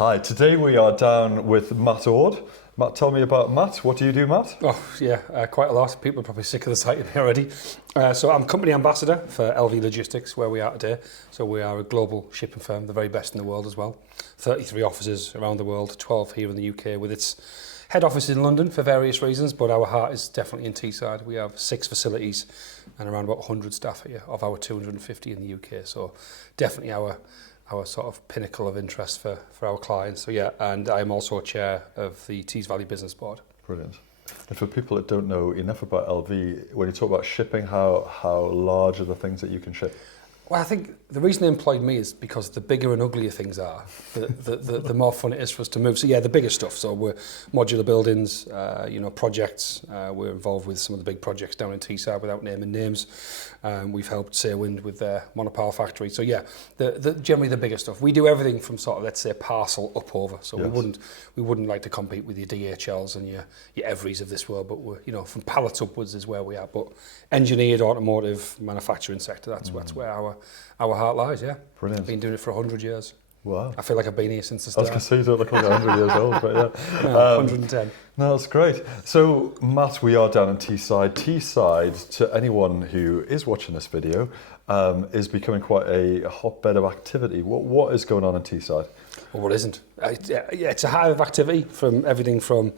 Hi, today we are down with Matt Ord. Matt, tell me about Matt. What do you do, Matt? Oh, yeah, quite a lot. People are probably sick of the sight of me already. So I'm company ambassador for LV Logistics, where we are today. So we are a global shipping firm, the very best in the world as well. 33 offices around the world, 12 here in the UK, with its head office in London for various reasons, but our heart is definitely in Teesside. We have 6 facilities and around about 100 staff here of our 250 in the UK. So definitely our sort of pinnacle of interest for our clients. So yeah, and I'm also chair of the Tees Valley Business Board. Brilliant. And for people that don't know enough about LV, when you talk about shipping, how large are the things that you can ship? Well, I think the reason they employed me is because the bigger and uglier things are, the more fun it is for us to move. So yeah, the bigger stuff. So we're modular buildings, projects. We're involved with some of the big projects down in Teesside without naming names. We've helped Sailwind with their monopile factory. So yeah, generally the bigger stuff. We do everything from sort of, let's say, parcel up over. So yes. we wouldn't like to compete with your DHLs and your Everys of this world, but we're, from pallets upwards is where we are. But engineered automotive manufacturing sector, that's where our heart lies, yeah. Brilliant. Been doing it for 100 years. Wow. I feel like I've been here since the start. I was going to say, you don't look like 100 years old, but yeah. No, 110. No, that's great. So, Matt, we are down in Teesside. Teesside, to anyone who is watching this video, is becoming quite a hotbed of activity. What is going on in Teesside? Well, what isn't? It's a hive of activity from everything from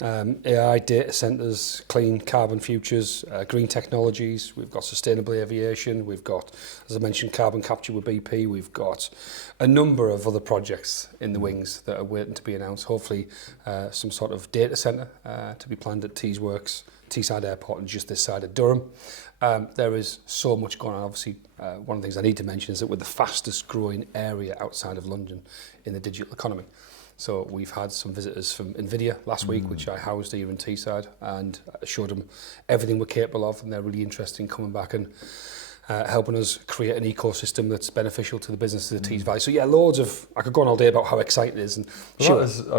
AI, data centres, clean carbon futures, green technologies. We've got sustainable aviation. We've got, as I mentioned, carbon capture with BP. We've got a number of other projects in the wings that are waiting to be announced. Hopefully, some sort of data centre to be planned at Teesside Airport and just this side of Durham. There is so much going on. Obviously, one of the things I need to mention is that we're the fastest growing area outside of London in the digital economy. So we've had some visitors from NVIDIA last week, which I housed here in Teesside, and showed them everything we're capable of, and they're really interested in coming back and helping us create an ecosystem that's beneficial to the business of the Tees Valley. So yeah, I could go on all day about how exciting it is. And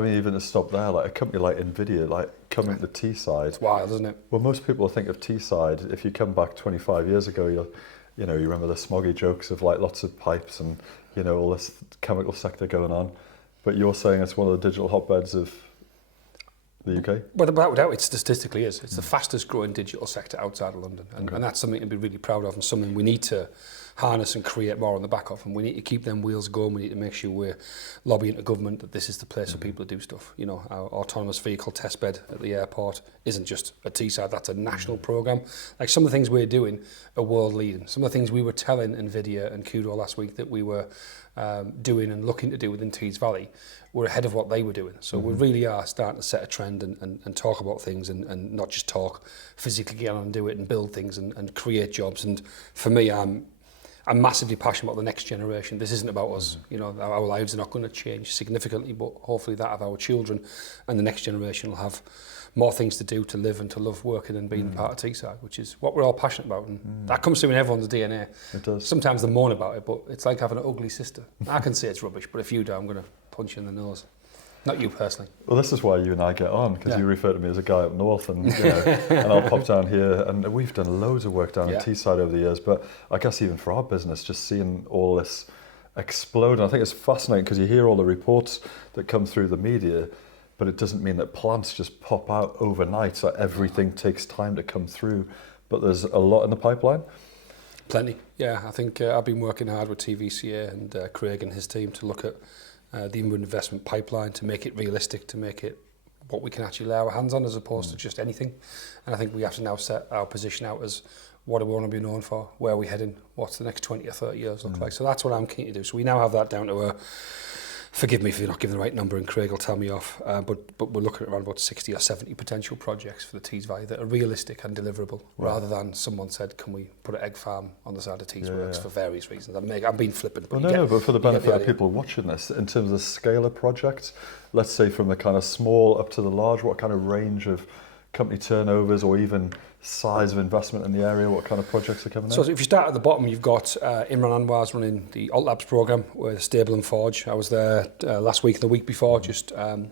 even to stop there, like a company like NVIDIA, like coming to Teesside. It's wild, isn't it? Well, most people think of Teesside, if you come back 25 years ago, you remember the smoggy jokes of like lots of pipes and, all this chemical sector going on. But you're saying it's one of the digital hotbeds of the UK? Well, without doubt, it statistically is. It's the fastest growing digital sector outside of London. And that's something to be really proud of, and something we need to harness and create more on the back of. And we need to keep them wheels going. We need to make sure we're lobbying to government that this is the place for people to do stuff. Our autonomous vehicle test bed at the airport isn't just a Teesside, that's a national programme. Like, some of the things we're doing are world leading. Some of the things we were telling NVIDIA and Kudo last week that we were doing and looking to do within Tees Valley, we're ahead of what they were doing. So we really are starting to set a trend and talk about things and not just talk, physically get on and do it and build things and create jobs. And for me, I'm massively passionate about the next generation. This isn't about us. Our lives are not going to change significantly, but hopefully that of our children and the next generation will have more things to do, to live and to love working and being part of Teesside, which is what we're all passionate about. And that comes through in everyone's DNA. It does. Sometimes they moan about it, but it's like having an ugly sister. I can say it's rubbish, but if you do, I'm going to punch you in the nose. Not you personally. Well, this is why you and I get on, because you refer to me as a guy up north, and and I'll pop down here, and we've done loads of work down in Teesside over the years. But I guess even for our business, just seeing all this explode, and I think it's fascinating because you hear all the reports that come through the media, but it doesn't mean that plants just pop out overnight. So everything takes time to come through, but there's a lot in the pipeline. Plenty, yeah. I think I've been working hard with TVCA and Craig and his team to look at the inward investment pipeline, to make it realistic, to make it what we can actually lay our hands on as opposed to just anything. And I think we have to now set our position out as what do we want to be known for, where are we heading, what's the next 20 or 30 years look like. So that's what I'm keen to do. So we now have that down to forgive me if you're not giving the right number and Craig will tell me off, but we're looking at around about 60 or 70 potential projects for the Tees Valley that are realistic and deliverable, rather than someone said, can we put an egg farm on the side of Tees Works for various reasons. I'm being flippant. But but for the benefit of people watching this, in terms of the scale of projects, let's say from the kind of small up to the large, what kind of range of company turnovers or even size of investment in the area, what kind of projects are coming in? So if you start at the bottom, you've got Imran Anwar's running the Alt Labs programme with Stable and Forge. I was there last week and the week before, just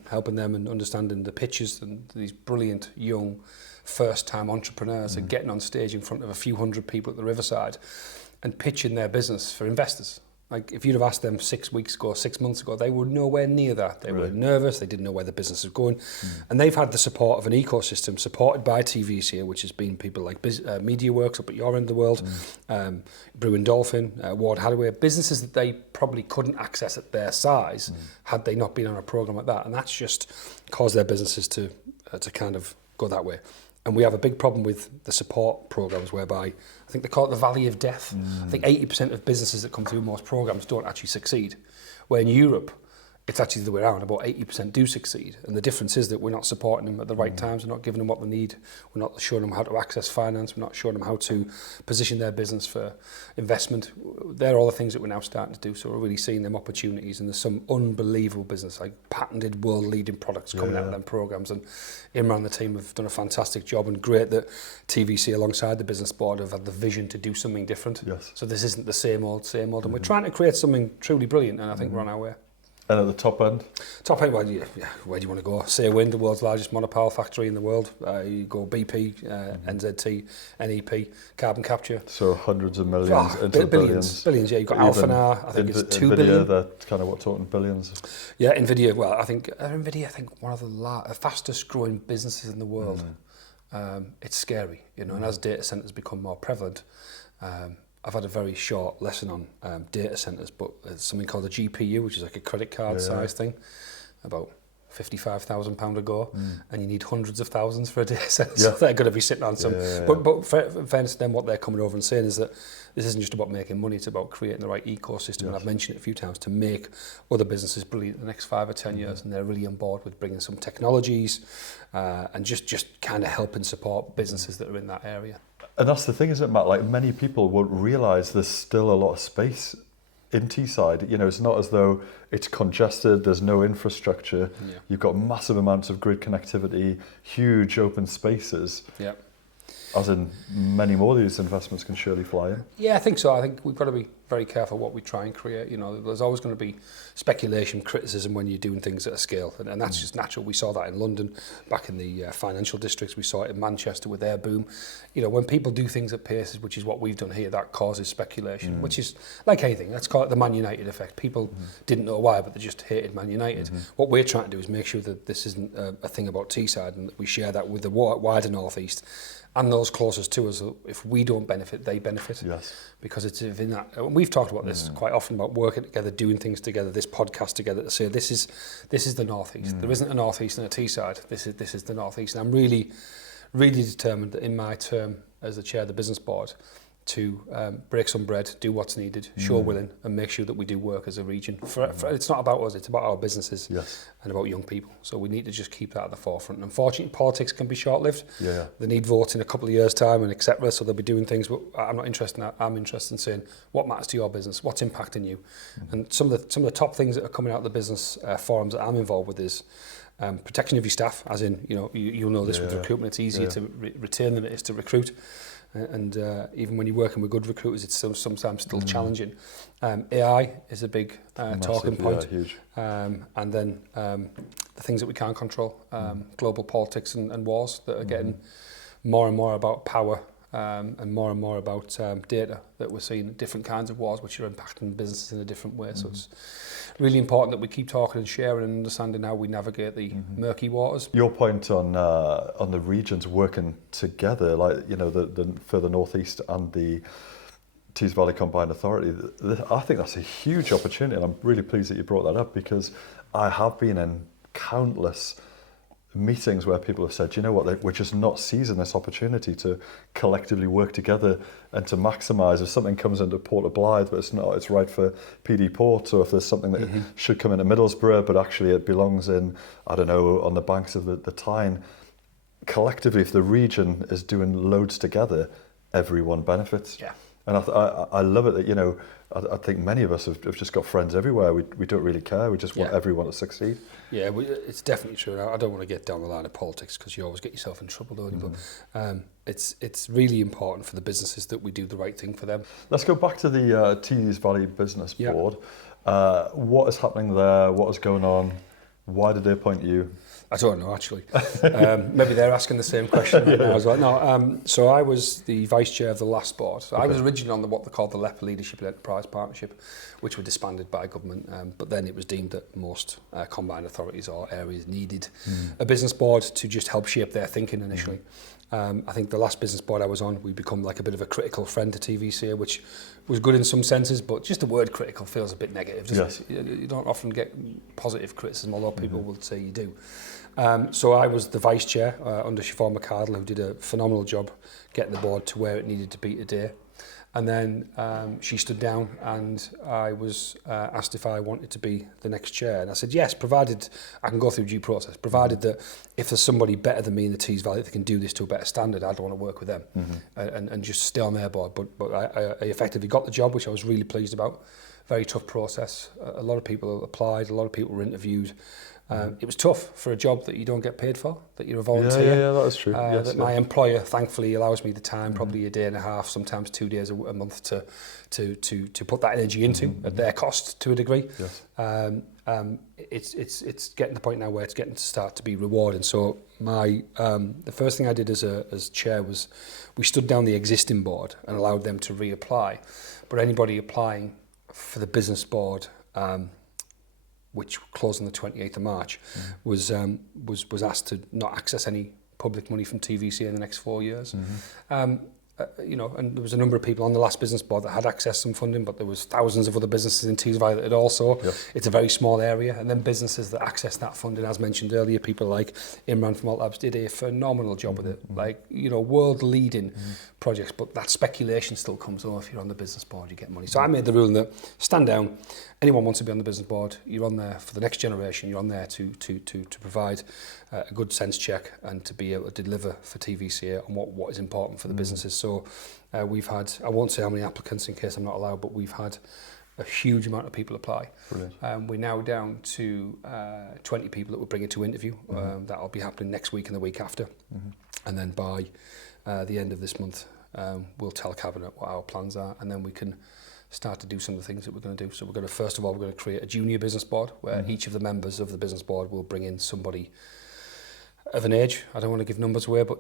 helping them and understanding the pitches and these brilliant young first-time entrepreneurs and getting on stage in front of a few hundred people at the Riverside and pitching their business for investors. Like if you'd have asked them 6 weeks ago, 6 months ago, they were nowhere near that. They were nervous. They didn't know where the business was going. And they've had the support of an ecosystem supported by TVs here, which has been people like MediaWorks up at your end of the world, Brew and Dolphin, Ward Hadaway, businesses that they probably couldn't access at their size had they not been on a program like that. And that's just caused their businesses to kind of go that way. And we have a big problem with the support programs whereby, I think they call it the valley of death. I think 80% of businesses that come through most programs don't actually succeed. Where in Europe, it's actually the way around. About 80% do succeed. And the difference is that we're not supporting them at the right times. We're not giving them what they need. We're not showing them how to access finance. We're not showing them how to position their business for investment. They're all the things that we're now starting to do. So we're really seeing them opportunities. And there's some unbelievable business, like patented world-leading products coming out of them programs. And Imran and the team have done a fantastic job. And great that TVC alongside the business board have had the vision to do something different. Yes. So this isn't the same old. And we're trying to create something truly brilliant. And I think we're on our way. And at the top end? Top end, where do you want to go? Say Wind, the world's largest monopile factory in the world. You go BP, NZT, NEP, carbon capture. So hundreds of millions into billions. Billions, yeah. You've got Alphanar, I think it's 2 billion. That's kind of what talking billions. Yeah, NVIDIA, well, I think one of the fastest growing businesses in the world. It's scary, you know, and as data centers become more prevalent, I've had a very short lesson on data centers, but there's something called a GPU, which is like a credit card size thing, about £55,000 a go, and you need hundreds of thousands for a data center. So they're going to be sitting on some. But fairness to them, what they're coming over and saying is that this isn't just about making money; it's about creating the right ecosystem. And I've mentioned it a few times to make other businesses brilliant in the next 5 or 10 years, and they're really on board with bringing some technologies and just kind of helping support businesses that are in that area. And that's the thing, isn't it, Matt? Like, many people won't realise there's still a lot of space in Teesside. You know, it's not as though it's congested, there's no infrastructure. You've got massive amounts of grid connectivity, huge open spaces. As in, many more of these investments can surely fly in. Yeah, I think so. I think we've got to be very careful what we try and create. You know, there's always going to be speculation, criticism when you're doing things at a scale, and that's just natural. We saw that in London, back in the financial districts. We saw it in Manchester with their boom. You know, when people do things at paces, which is what we've done here, that causes speculation, which is like anything. Let's call it the Man United effect. People didn't know why, but they just hated Man United. What we're trying to do is make sure that this isn't a thing about Teesside, and that we share that with the wider North East. And those closest to us, if we don't benefit, they benefit. Because it's in that. And we've talked about this quite often, about working together, doing things together. This podcast together to say this is the North East. There isn't a North East and a Teesside. This is the North East. And I'm really determined that in my term as the chair of the business board, to break some bread, do what's needed, show willing, and make sure that we do work as a region. It's not about us, it's about our businesses and about young people. So we need to just keep that at the forefront. Unfortunately, politics can be short-lived. They need votes in a couple of years' time and etc. So they'll be doing things, but I'm not interested in that. I'm interested in saying, what matters to your business? What's impacting you? And some of the top things that are coming out of the business forums that I'm involved with is protection of your staff, as in, you know, you'll know this with recruitment, it's easier to retain than it is to recruit. And even when you're working with good recruiters, it's sometimes still challenging. AI is a big talking point. Huge. And then the things that we can't control, global politics and wars that are getting more and more about power and more about data, that we're seeing different kinds of wars which are impacting businesses in a different way. So it's really important that we keep talking and sharing and understanding how we navigate the murky waters. Your point on the regions working together, like, you know, the further northeast and the Tees Valley Combined Authority, I think that's a huge opportunity, and I'm really pleased that you brought that up, because I have been in countless meetings where people have said, you know what, we're just not seizing this opportunity to collectively work together and to maximise. If something comes into Port of Blythe but it's right for PD Port, or if there's something that should come into Middlesbrough but actually it belongs in, I don't know, on the banks of the Tyne, collectively, if the region is doing loads together, everyone benefits. And I love it that, you know, I think many of us have just got friends everywhere. We don't really care. We just want everyone to succeed. Yeah, it's definitely true. I don't want to get down the line of politics, because you always get yourself in trouble, don't you? But it's really important for the businesses that we do the right thing for them. Let's go back to the Tees Valley Business Board. What is happening there? What is going on? Why did they appoint you? I don't know, actually. Maybe they're asking the same question right now as well. No, so I was the vice chair of the last board. So I was originally on what they called the LEPA Leadership and Enterprise Partnership, which were disbanded by government. But then it was deemed that most combined authorities or areas needed a business board to just help shape their thinking initially. I think the last business board I was on, we become like a bit of a critical friend to TVCA, which was good in some senses, but just the word critical feels a bit negative, doesn't it? You don't often get positive criticism, although people will say you do. So I was the vice chair under Siobhan McArdle, who did a phenomenal job getting the board to where it needed to be today. And then she stood down and I was asked if I wanted to be the next chair. And I said, yes, provided I can go through due process, provided that if there's somebody better than me in the Tees Valley that can do this to a better standard, I'd want to work with them and just stay on their board. But I effectively got the job, which I was really pleased about. Very tough process. A lot of people applied, a lot of people were interviewed. It was tough for a job that you don't get paid for, that you're a volunteer. Yeah, that was true. That my employer thankfully allows me the time, probably a day and a half, sometimes 2 days a month to put that energy into at their cost to a degree. Yes. It's getting to the point now where it's getting to start to be rewarding. So the first thing I did as chair was we stood down the existing board and allowed them to reapply. But anybody applying for the business board, which closed on the 28th of March, was asked to not access any public money from TVC in the next 4 years. You know, and there was a number of people on the last business board that had accessed some funding, but there was thousands of other businesses in Tees Valley that had also. Yep. It's a very small area, and then businesses that access that funding, as mentioned earlier, people like Imran from Alt Labs did a phenomenal job with it. Like, you know, world-leading projects, but that speculation still comes if you're on the business board, you get money. So I made the ruling that stand down. Anyone wants to be on the business board, you're on there for the next generation. You're on there to provide a good sense check and to be able to deliver for TVCA on what is important for the businesses. So we've had, I won't say how many applicants in case I'm not allowed, but we've had a huge amount of people apply. We're now down to 20 people that we're bringing to interview. That'll be happening next week and the week after. And then by the end of this month, we'll tell Cabinet what our plans are, and then we can start to do some of the things that we're going to do. So we're going to, first of all, we're going to create a junior business board where each of the members of the business board will bring in somebody of an age, I don't want to give numbers away, but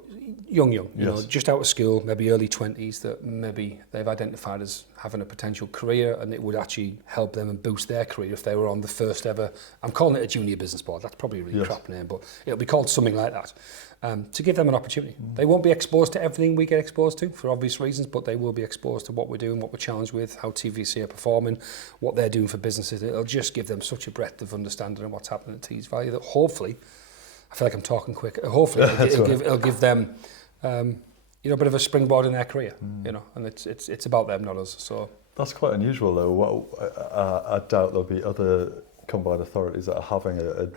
young, you know, just out of school, maybe early 20s, that maybe they've identified as having a potential career, and it would actually help them and boost their career if they were on the first ever, I'm calling it a junior business board, that's probably a really crap name, but it'll be called something like that, to give them an opportunity. They won't be exposed to everything we get exposed to for obvious reasons, but they will be exposed to what we're doing, what we're challenged with, how TVC are performing, what they're doing for businesses. It'll just give them such a breadth of understanding of what's happening at Tees Valley that hopefully, I feel like I'm talking quick. Hopefully, it'll give them, you know, a bit of a springboard in their career. You know, and it's about them, not us. So that's quite unusual, though. I doubt there'll be other combined authorities that are having a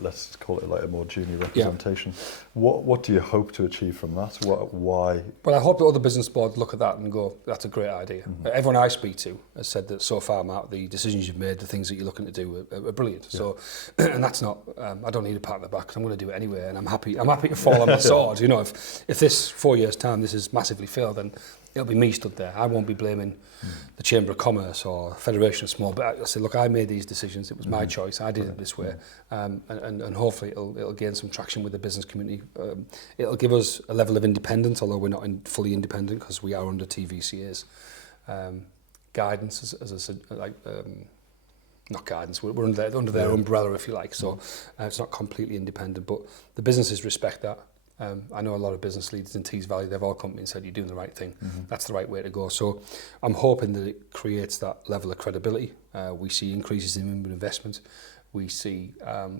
let's call it like a more junior representation. What do you hope to achieve from that? Why? Well, I hope that other business boards look at that and go, that's a great idea. Everyone I speak to has said that so far, Matt, the decisions you've made, the things that you're looking to do are brilliant. So, and that's not, I don't need a pat on the back, because I'm going to do it anyway, and I'm happy to fall on my sword. You know, if this 4 years' time, this has massively failed, then it'll be me stood there. I won't be blaming the Chamber of Commerce or Federation of Small, but I say, look, I made these decisions. It was my choice. I did it this way, and hopefully it'll gain some traction with the business community. It'll give us a level of independence, although we're not fully independent because we are under TVCA's guidance, as I said, like. Not guidance, we're under their umbrella, if you like. So it's not completely independent, but the businesses respect that. I know a lot of business leaders in Tees Valley, they've all come to me and said, you're doing the right thing. That's the right way to go. So I'm hoping that it creates that level of credibility. We see increases in investment. We see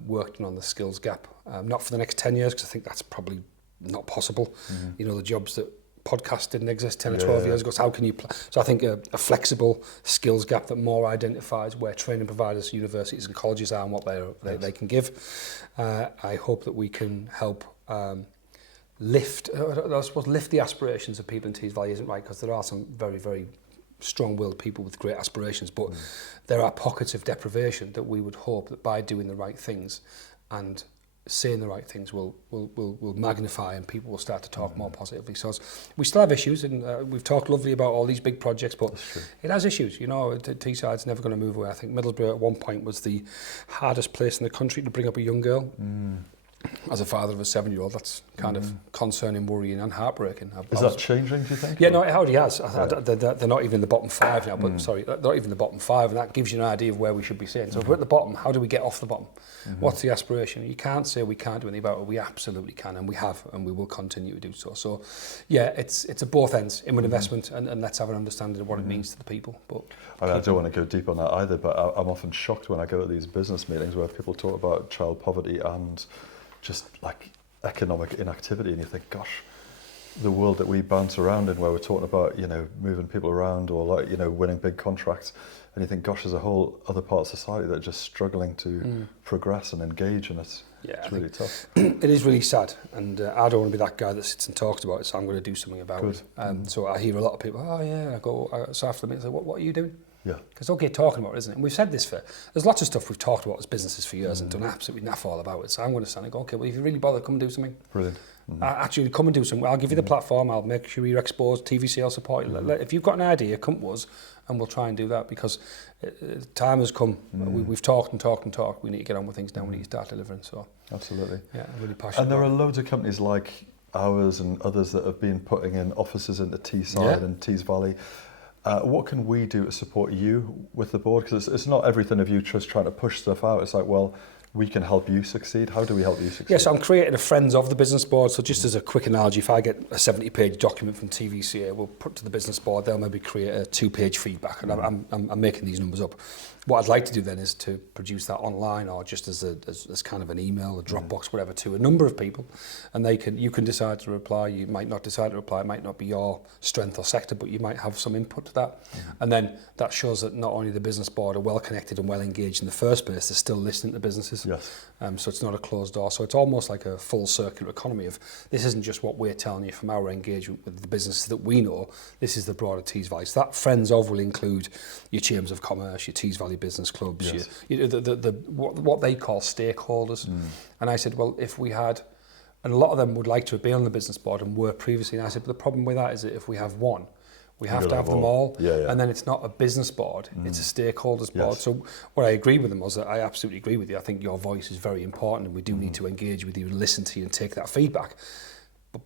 working on the skills gap, not for the next 10 years, because I think that's probably not possible. You know, the jobs that podcasts didn't exist 10 or 12 years ago, so how can you so I think a flexible skills gap that more identifies where training providers, universities and colleges are and what they can give. I hope that we can help lift the aspirations of people in Tees Valley isn't right, because there are some very, very strong-willed people with great aspirations, but there are pockets of deprivation that we would hope that by doing the right things and saying the right things will magnify, and people will start to talk more positively. So we still have issues, and we've talked lovely about all these big projects, but it has issues. You know, Teesside's never going to move away. I think Middlesbrough at one point was the hardest place in the country to bring up a young girl. As a father of a 7-year-old, that's kind of concerning, worrying and heartbreaking. Is that changing, do you think? Yeah, no, it already has. They're not even in the bottom 5 now, but sorry, they're not even in the bottom 5, and that gives you an idea of where we should be sitting. So if we're at the bottom, how do we get off the bottom? What's the aspiration? You can't say we can't do anything about it. We absolutely can, and we have, and we will continue to do so. So, yeah, it's at both ends, inward investment, and let's have an understanding of what it means to the people. But I don't want to go deep on that either, but I'm often shocked when I go to these business meetings where people talk about child poverty and just like economic inactivity, and you think, gosh, the world that we bounce around in, where we're talking about, you know, moving people around or, like, you know, winning big contracts, and you think, gosh, there's a whole other part of society that are just struggling to progress and engage, and it's really tough. It is really sad, and I don't want to be that guy that sits and talks about it, so I'm going to do something about it. So I hear a lot of people, oh yeah, so after the meeting, I say, what are you doing? Yeah. Because it's okay talking about it, isn't it? And we've said this there's lots of stuff we've talked about as businesses for years and done absolutely naff all about it. So I'm going to stand and go, okay, well, if you really bother, come and do something. Brilliant. Actually, come and do something. I'll give you the platform. I'll make sure you're exposed. TV sales support. If you've got an idea, come to us, and we'll try and do that, because time has come. We've talked and talked and talked. We need to get on with things now. We need to start delivering. So absolutely. Yeah, I'm really passionate. And there are loads of companies like ours and others that have been putting in offices into Teesside and Tees Valley. What can we do to support you with the board? Because it's not everything of you just trying to push stuff out. It's like, well, we can help you succeed. How do we help you succeed? Yes, I'm creating a Friends of the Business Board. So just as a quick analogy, if I get a 70-page document from TVCA, we'll put to the business board, they'll maybe create a 2-page feedback. And I'm making these numbers up. What I'd like to do then is to produce that online, or just as kind of an email, a Dropbox, whatever, to a number of people. And you can decide to reply. You might not decide to reply. It might not be your strength or sector, but you might have some input to that. And then that shows that not only the business board are well connected and well engaged in the first place, they're still listening to businesses. Yes. So it's not a closed door. So it's almost like a full circular economy of, this isn't just what we're telling you from our engagement with the businesses that we know. This is the broader Tees Valley. So that Friends of will include your Chambers of Commerce, your Tees Valley Business Clubs, what they call stakeholders. And I said, well, if we had, and a lot of them would like to be on the business board and were previously, and I said, but the problem with that is that if we have one, we have to have them all. And then it's not a business board, it's a stakeholders board. So what I agree with them was that I absolutely agree with you. I think your voice is very important, and we do need to engage with you and listen to you and take that feedback.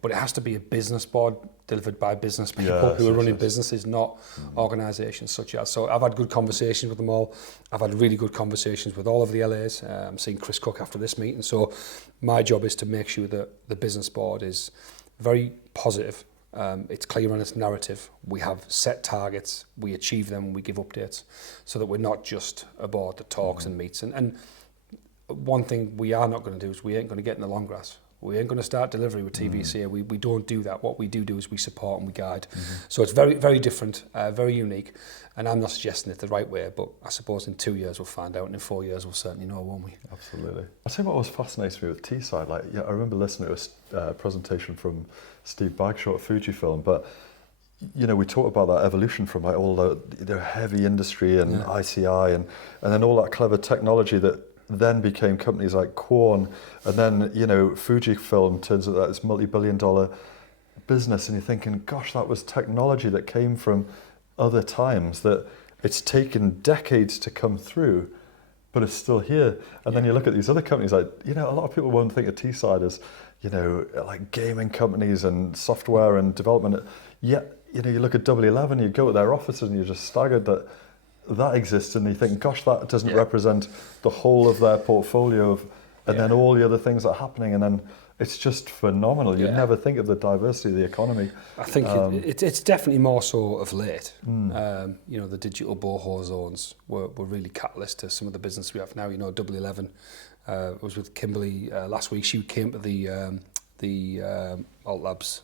But it has to be a business board delivered by business people who are running businesses, not organisations such as. So I've had good conversations with them all. I've had really good conversations with all of the LAs. I'm seeing Chris Cook after this meeting. So my job is to make sure that the business board is very positive. It's clear on its narrative. We have set targets. We achieve them. We give updates, so that we're not just a board that talks and meets. And one thing we are not going to do is we ain't going to get in the long grass. We ain't going to start delivery with TVC. We don't do that. What we do is we support and we guide. So it's very, very different, very unique. And I'm not suggesting it's the right way, but I suppose in 2 years we'll find out, and in 4 years we'll certainly know, won't we? Absolutely. I'll tell you what was fascinating me with Teesside. Like, I remember listening to a presentation from Steve Bagshaw at Fujifilm, but you know, we talk about that evolution from like all the heavy industry and ICI and then all that clever technology that then became companies like Quorn, and then, you know, Fujifilm turns out that it's multi-billion-dollar business, and you're thinking, gosh, that was technology that came from other times, that it's taken decades to come through, but it's still here. And then you look at these other companies, like, you know, a lot of people won't think of Teesside as, you know, like gaming companies and software and development. Yet, you know, you look at W11, you go to their offices and you're just staggered that exists, and you think, gosh, that doesn't represent the whole of their portfolio and then all the other things that are happening, and then it's just phenomenal. You never think of the diversity of the economy. I think it's definitely more so of late. You know, the digital boho zones were really catalyst to some of the business we have now. You know, W11 was with Kimberly last week. She came to the Alt Labs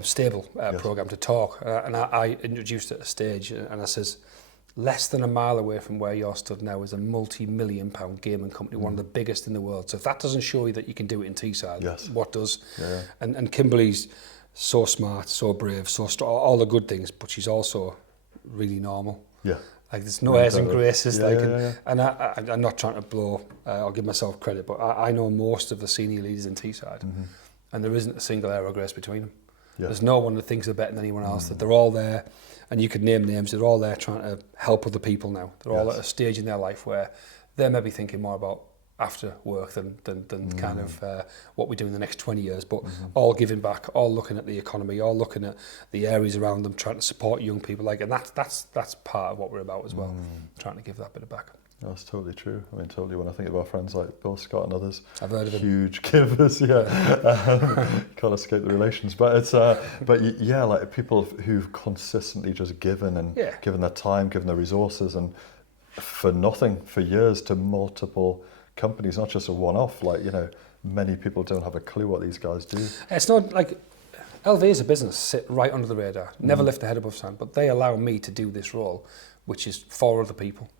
stable program to talk, and I introduced at a stage, and I says, less than a mile away from where you're stood now is a multi-million-pound gaming company, one of the biggest in the world. So if that doesn't show you that you can do it in Teesside, what does? And Kimberly's so smart, so brave, so strong, all the good things, but she's also really normal. Like there's no airs and graces. Yeah. And I'm not trying to blow or give myself credit, but I know most of the senior leaders in Teesside, and there isn't a single air or grace between them. Yeah. There's no one that thinks they're better than anyone else. That they're all there, and you could name names. They're all there trying to help other people now. They're all at a stage in their life where they're maybe thinking more about after work than kind of what we do in the next 20 years, but all giving back, all looking at the economy, all looking at the areas around them, trying to support young people, and that's part of what we're about as well, trying to give that bit of back. That's totally true. I mean, totally. When I think of our friends like Bill Scott and others, I've heard of them. Huge givers, can't escape the relations. But it's, like people who've consistently just given and given their time, given their resources, and for nothing for years to multiple companies, not just a one-off. Like, many people don't have a clue what these guys do. It's not like LV is a business, sit right under the radar, never lift their head above sand, but they allow me to do this role, which is for other people.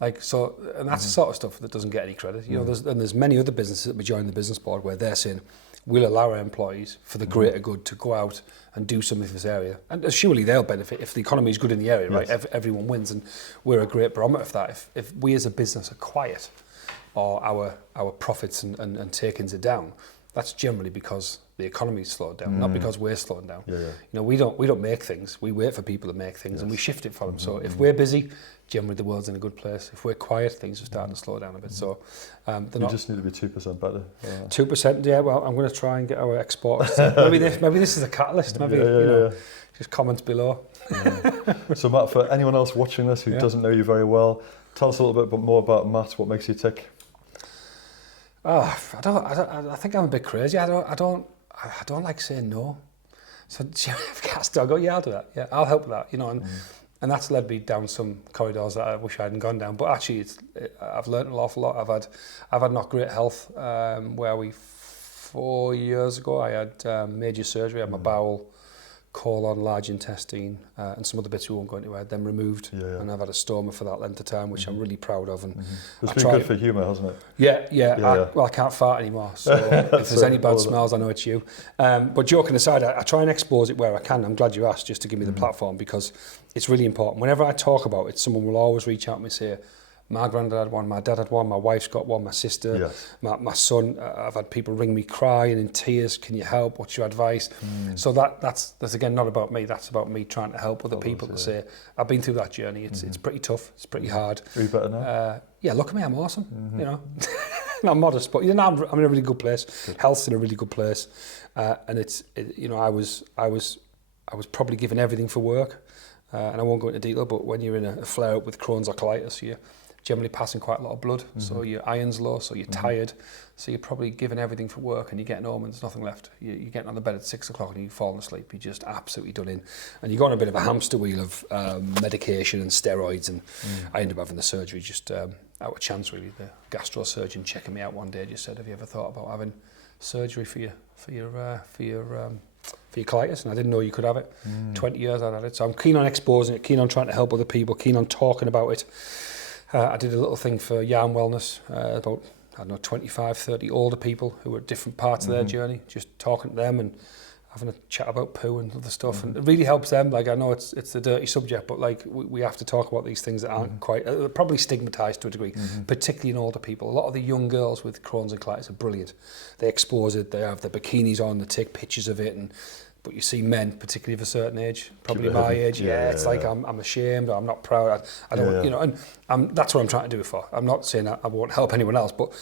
And that's the sort of stuff that doesn't get any credit. There's many other businesses that we join the business board where they're saying, we'll allow our employees for the greater good to go out and do something in this area. And surely they'll benefit if the economy is good in the area, right? Everyone wins, and we're a great barometer of that. If we as a business are quiet, or our profits and takings are down, that's generally because the economy's slowed down, not because we're slowing down. We don't make things. We wait for people to make things, and we shift it for them. So if we're busy, generally the world's in a good place. If we're quiet, things are starting to slow down a bit. So you just need to be 2% better. 2%, yeah. Well, I'm going to try and get our exporters. maybe this is a catalyst. Maybe just comments below. So Matt, for anyone else watching this who doesn't know you very well, tell us a little bit more about Matt. What makes you tick? I think I'm a bit crazy. I don't like saying no. So if cats do, I go, I'll do that. Yeah, I'll help with that. And that's led me down some corridors that I wish I hadn't gone down. But actually, I've learned an awful lot. I've had not great health. 4 years ago, I had major surgery. I had my bowel, colon, large intestine, and some other bits we won't go into. I had them removed, and I've had a stoma for that length of time, which I'm really proud of. And it's been good for humour, hasn't it? Yeah. I can't fart anymore, so if there's any bad smells, I know it's you. But joking aside, I try and expose it where I can. I'm glad you asked, just to give me the platform, because it's really important. Whenever I talk about it, someone will always reach out to me and say, my granddad had one, my dad had one, my wife's got one, my sister, my son. I've had people ring me crying in tears. Can you help? What's your advice? So that's again not about me. That's about me trying to help other people to say, I've been through that journey. It's pretty tough. It's pretty hard. Are you better now? Look at me. I'm awesome. I'm modest, but I'm in a really good place. Good. Health's in a really good place, and I was probably given everything for work, and I won't go into detail. But when you're in a flare up with Crohn's or colitis, you're generally passing quite a lot of blood, so your iron's low, so you're tired, so you're probably giving everything for work, and you're getting home and there's nothing left. You're getting on the bed at 6 o'clock and you're falling asleep. You're just absolutely done in, and you go on a bit of a hamster wheel of medication and steroids, and I ended up having the surgery just out of chance, really. The gastro surgeon checking me out one day just said, have you ever thought about having surgery for your colitis? And I didn't know you could have it. 20 years I'd had it, so I'm keen on exposing it, keen on trying to help other people, keen on talking about it. I did a little thing for Yarn Wellness, about, 25, 30 older people who were at different parts of their journey, just talking to them and having a chat about poo and other stuff. And it really helps them. Like, I know it's a dirty subject, but like we have to talk about these things that aren't quite, probably stigmatised to a degree, particularly in older people. A lot of the young girls with Crohn's and colitis are brilliant. They expose it, they have their bikinis on, they take pictures of it, but you see men, particularly of a certain age, probably my age, like I'm ashamed, or I'm not proud, I don't, and that's what I'm trying to do it for. I'm not saying I won't help anyone else, but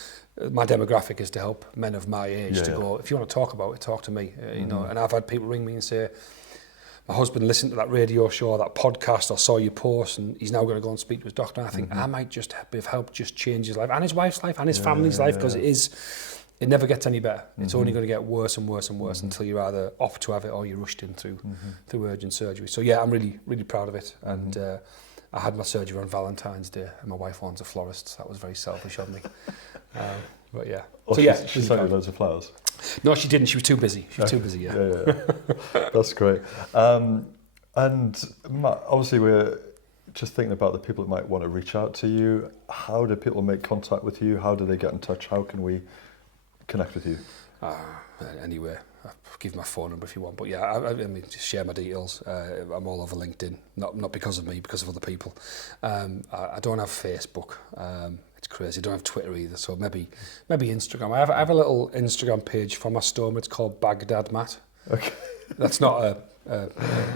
my demographic is to help men of my age to go, if you want to talk about it, talk to me, and I've had people ring me and say, my husband listened to that radio show, that podcast, I saw your post, and he's now going to go and speak to his doctor, and I think I might just be of help, just change his life, and his wife's life, and his family's life, because it never gets any better. It's only going to get worse and worse and worse until you're either off to have it or you're rushed in through urgent surgery. So I'm really, really proud of it. And I had my surgery on Valentine's Day, and my wife owns a florist, so that was very selfish of me. But yeah. Oh, so she sent you loads of flowers? No, she didn't. She was too busy. Yeah. That's great. And Matt, obviously we're just thinking about the people that might want to reach out to you. How do people make contact with you? How do they get in touch? How can we connect with you? Anywhere. I'll give my phone number if you want. But yeah, I mean, just share my details. I'm all over LinkedIn, not because of me, because of other people. I don't have Facebook. It's crazy. I don't have Twitter either. So maybe Instagram. I have a little Instagram page for my store. It's called Baghdad Matt. Okay. That's not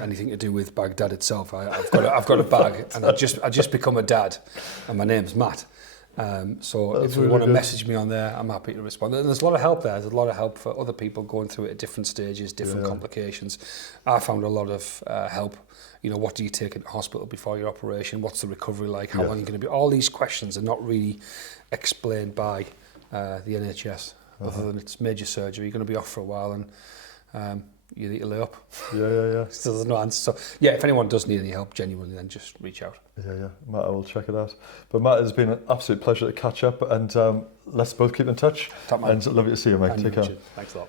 anything to do with Baghdad itself. I've got a bag, and I just become a dad, and my name's Matt. So if you want to message me on there, I'm happy to respond. And there's a lot of help there. There's a lot of help for other people going through it at different stages, different complications. I found a lot of help. You know, what do you take into hospital before your operation? What's the recovery like? How long are you going to be? All these questions are not really explained by the NHS, other than it's major surgery. You're going to be off for a while, and you need to lay up. Yeah. So there's no answer. So yeah, if anyone does need any help, genuinely, then just reach out. Yeah. Matt, I will check it out. But Matt, it's been an absolute pleasure to catch up, and let's both keep in touch. Top man. And lovely to see you, mate. Take care. Thanks a lot.